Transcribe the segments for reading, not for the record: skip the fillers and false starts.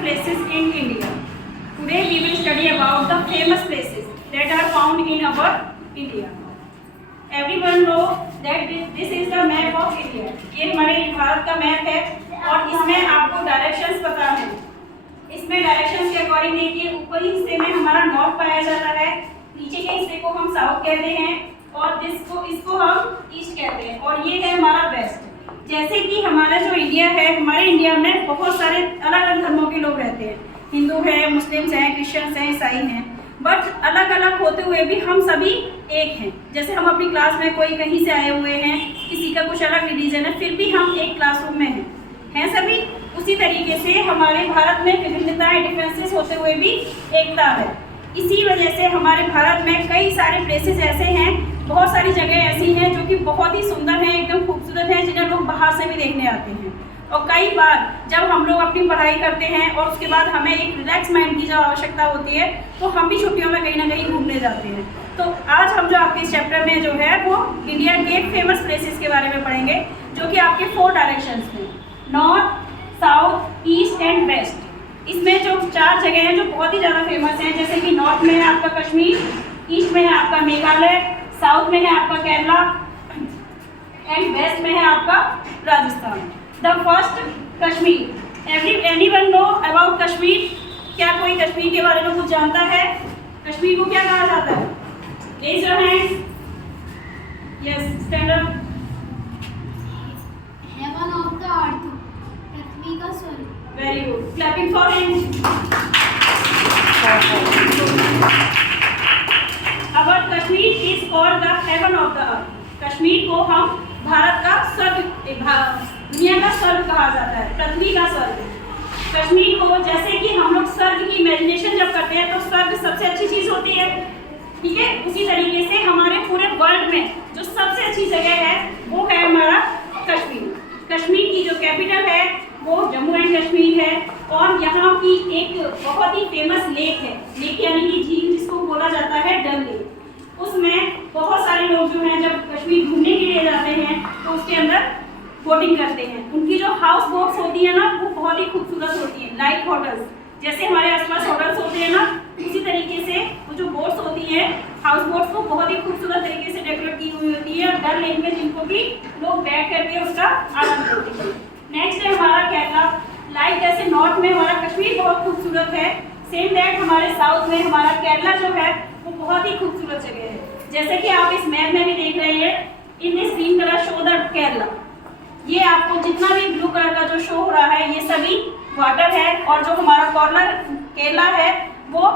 places in India. Today we will study about the famous places that are found in our India. Everyone know that this is the map of India. ये हमारे भारत का map है और इसमें आपको directions पता है। इसमें डायरेक्शंस के अकॉर्डिंग देखिए, ऊपरी हिस्से में हमारा नॉर्थ पाया जाता है, नीचे के हिस्से को हम साउथ कहते हैं और इसको हम ईस्ट कहते हैं और ये है हमारा वेस्ट। जैसे कि हमारा जो इंडिया है, हमारे इंडिया में बहुत सारे अलग अलग धर्मों के लोग रहते हैं, हिंदू हैं, मुस्लिम्स हैं, क्रिश्चियंस हैं, ईसाई हैं, बट अलग अलग होते हुए भी हम सभी एक हैं। जैसे हम अपनी क्लास में कोई कहीं से आए हुए हैं, किसी का कुछ अलग रिलीजन है, फिर भी हम एक क्लासरूम में हैं सभी। उसी तरीके से हमारे भारत में विभिन्नताएं, डिफरेंसेस होते हुए भी एकता है। इसी वजह से हमारे भारत में कई सारे प्लेसेस ऐसे हैं, बहुत सारी जगह ऐसी हैं जो कि बहुत ही सुंदर हैं, एकदम खूबसूरत हैं, जिन्हें लोग बाहर से भी देखने आते हैं। और कई बार जब हम लोग अपनी पढ़ाई करते हैं और उसके बाद हमें एक रिलैक्स माइंड की जो आवश्यकता होती है, तो हम भी छुट्टियों में कहीं ना कहीं घूमने जाते हैं। तो आज हम जो आपके इस चैप्टर में जो है वो इंडिया के फेमस प्लेसेस के बारे में पढ़ेंगे, जो कि आपके 4 डायरेक्शंस में, north, south, east and west. इसमें जो 4 जगह हैं जो बहुत ही ज़्यादा फेमस हैं, जैसे कि नॉर्थ में है आपका कश्मीर, ईस्ट में है आपका मेघालय, साउथ में है आपका केरला एंड वेस्ट में है आपका Rajasthan. The first Kashmir. Anyone know about Kashmir? क्या कोई कश्मीर के बारे में कुछ जानता है? कश्मीर को क्या कहा जाता है? Raise your hands. Yes, stand up. Heaven of the earth, पृथ्वी का स्वर्ग। Very good, clapping for him. Our Kashmir is called the heaven of the earth. Kashmir को हम भारत का स्वर्ग, दुनिया का स्वर्ग कहा जाता है, पृथ्वी का स्वर्ग। कश्मीर को, जैसे कि हम लोग स्वर्ग की इमेजिनेशन जब करते हैं तो स्वर्ग सबसे अच्छी चीज होती है, ठीक है, उसी तरीके से हमारे पूरे वर्ल्ड में जो सबसे अच्छी जगह है वो है हमारा कश्मीर। कश्मीर की जो कैपिटल है वो जम्मू एंड कश्मीर है और यहाँ की एक बहुत ही फेमस लेक है, लेक यानी कि झील, जिसको बोला जाता है डल लेक। उसमें बहुत सारे लोग जो हैं जब कश्मीर घूमने के लिए जाते हैं तो उसके अंदर बोटिंग करते हैं। उनकी जो हाउस बोट्स होती है ना, वो बहुत ही खूबसूरत होती है, लाइक होटल्स। जैसे हमारे आसपास होटल्स होते हैं ना, उसी तरीके से वो जो बोट्स होती हैं, हाउस बोट्स, को बहुत ही खूबसूरत तरीके से डेकोरेट की हुई होती है डल लेक में, जिनको भी लोग बैठ करके उसका आनंद लेते हैं। नेक्स्ट है हमारा केरला। लाइक जैसे नॉर्थ में हमारा कश्मीर बहुत खूबसूरत है, सेम दैट हमारे साउथ में हमारा केरला जो है वो बहुत ही खूबसूरत जगह है। जैसे कि आप इस मैप में भी देख रहे हैं, in this green colour show the Kerala. ये आपको जितना भी ब्लू कलर का जो शो हो रहा है, ये सभी वाटर है और जो हमारा कॉर्नर केरला है वो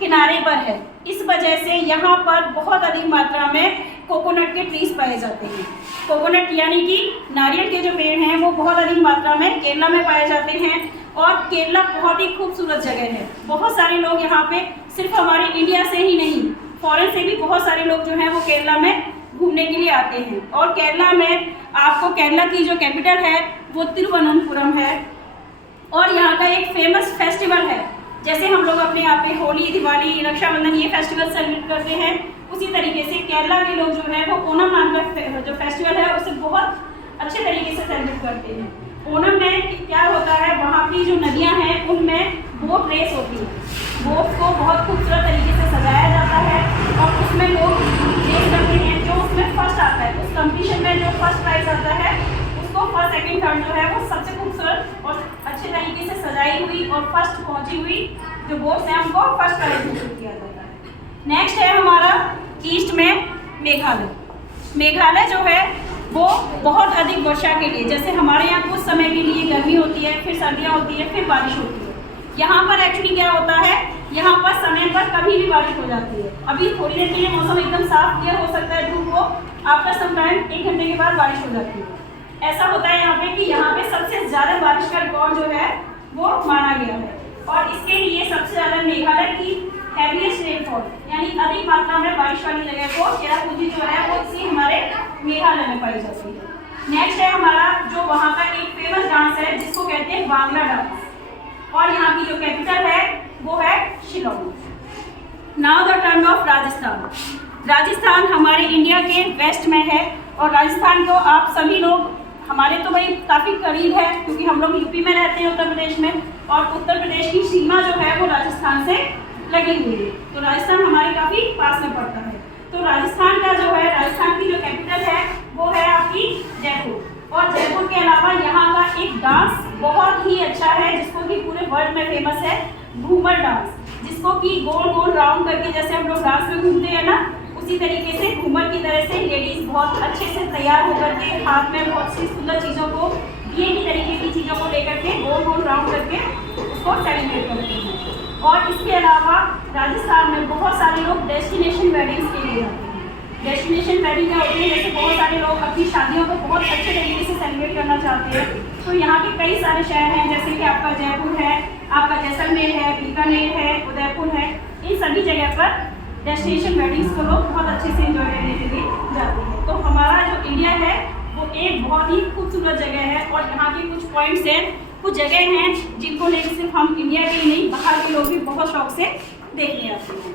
किनारे पर है। इस वजह से यहाँ पर बहुत अधिक मात्रा में कोकोनट के ट्रीज पाए जाते हैं। कोकोनट यानी कि नारियल के जो पेड़ हैं वो बहुत अधिक मात्रा में केरला में पाए जाते हैं और केरला बहुत ही खूबसूरत जगह है। बहुत सारे लोग यहाँ पे सिर्फ हमारे इंडिया से ही नहीं, फॉरेन से भी बहुत सारे लोग जो हैं वो केरला में घूमने के लिए आते हैं। और केरला में आपको केरला की जो कैपिटल है वो तिरुवनंतपुरम है और यहाँ का एक फेमस फेस्टिवल है। जैसे हम लोग अपने यहाँ पे होली, दिवाली, रक्षाबंधन ये फेस्टिवल सेलिब्रेट करते हैं, उसी तरीके से केरला के लोग जो है वो ओणम नाम का जो फेस्टिवल है उसे बहुत अच्छे तरीके से सेलिब्रेट करते हैं। ओणम में क्या होता है, वहाँ की जो नदियाँ हैं उनमें बोट रेस होती है। बोट को बहुत खूबसूरत तरीके से सजाया जाता है और उसमें लोग रेस करते हैं। जो उसमें फर्स्ट आता है, उस कंपटीशन में जो फर्स्ट प्राइज आता है उसको फर्स्ट, सेकंड, थर्ड जो है वो सबसे खूबसूरत और अच्छे तरीके से सजाई हुई और फर्स्ट पहुंची हुई जो बोट्स हैं उनको फर्स्ट प्राइज घोषित किया जाता है। नेक्स्ट है हमारा ईस्ट में मेघालय। मेघालय जो है वो बहुत अधिक वर्षा के लिए, जैसे हमारे यहाँ कुछ समय के लिए गर्मी होती है, फिर सर्दियाँ होती है, फिर बारिश होती है। यहाँ पर एक्चुअली क्या होता है, यहाँ पर समय पर कभी भी बारिश हो जाती है। अभी थोड़ी देर के लिए मौसम एकदम साफ क्लियर हो सकता है, धूप हो, आफ्टर सम टाइम 1 घंटे के बाद बारिश हो जाती है। ऐसा होता है यहाँ पे कि यहाँ पे सबसे ज़्यादा बारिश का रिकॉर्ड जो है वो माना गया है और इसके लिए सबसे ज़्यादा मेघालय की हैवीएस्ट रेनफॉल यानी अधिक मात्रा में बारिश वाली जगह को चेरापूंजी जो है वो इसी हमारे मेघालय में पाई जाती है। नेक्स्ट है हमारा जो वहाँ का एक फेमस डांस है जिसको कहते हैं बांग्ला डांस और यहाँ की जो कैपिटल है वो है Shillong. Now the turn off Rajasthan. Rajasthan हमारे इंडिया के वेस्ट में है और राजस्थान को आप सभी लोग, हमारे तो भाई काफ़ी करीब है क्योंकि हम लोग यूपी में रहते हैं, उत्तर प्रदेश में, और उत्तर प्रदेश की सीमा जो है वो राजस्थान से लगी हुई है। तो राजस्थान हमारे काफ़ी पास में पड़ता है। तो राजस्थान का जो है, राजस्थान की जो कैपिटल है वो है आपकी जयपुर। और जयपुर के अलावा यहाँ का एक डांस बहुत ही अच्छा है जिसको कि पूरे वर्ल्ड में फेमस है, घूमर डांस, जिसको कि गोल गोल राउंड करके जैसे हम लोग डांस में घूमते हैं ना, उसी तरीके से घूमर की तरह से लेडीज बहुत अच्छे से तैयार होकर के हाथ में बहुत सी सुंदर चीज़ों को, दिए की तरीके की चीज़ों को लेकर के गोल गोल राउंड करके उसको सेलिब्रेट करते हैं। और इसके अलावा राजस्थान में बहुत सारे लोग डेस्टिनेशन वेडिंग्स के लिए जाते हैं। डेस्टिनेशन वेडिंग क्या होती है, जैसे बहुत सारे लोग अपनी शादियों को बहुत अच्छे तरीके से सेलिब्रेट करना चाहते हैं, तो यहाँ के कई सारे शहर हैं, जैसे कि आपका जयपुर है, आपका जैसलमेर है, बीकानेर है, उदयपुर है, इन सभी जगह पर डेस्टिनेशन वेडिंग्स को लोग बहुत अच्छे से एंजॉय करने के लिए जाते हैं। तो हमारा जो इंडिया है वो एक बहुत ही खूबसूरत जगह है और यहाँ के कुछ पॉइंट्स हैं, कुछ जगह हैं जिनको लेकर सिर्फ हम इंडिया के ही नहीं बाहर के लोग भी बहुत शौक से देखने आते हैं।